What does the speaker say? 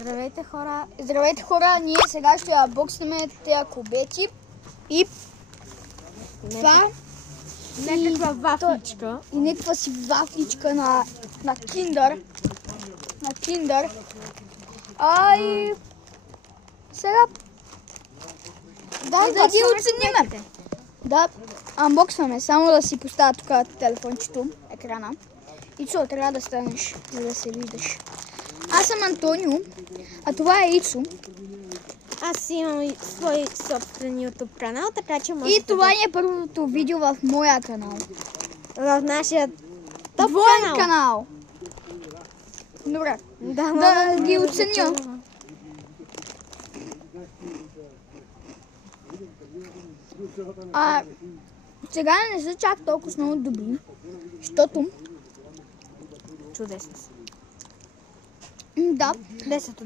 Здравейте, хора! Здравейте, хора! Ние сега ще абокснем тези кубети и това Някаква вафличка. и някаква си вафличка на Kinder. На Kinder. И сега да ги оцениме. Да, анбоксваме. Само да си поставя тук телефончето, екрана. Ицо, трябва да станеш, за да се виждаш. Аз съм Антонио, а това е Ицо. Аз имам свой собствен YouTube канал, така че може и това е първото видео в моя канал. В нашия топ канал. Добре, да ги оценя. Сега не са чак толкова много добри, защото чудесно. Да. 10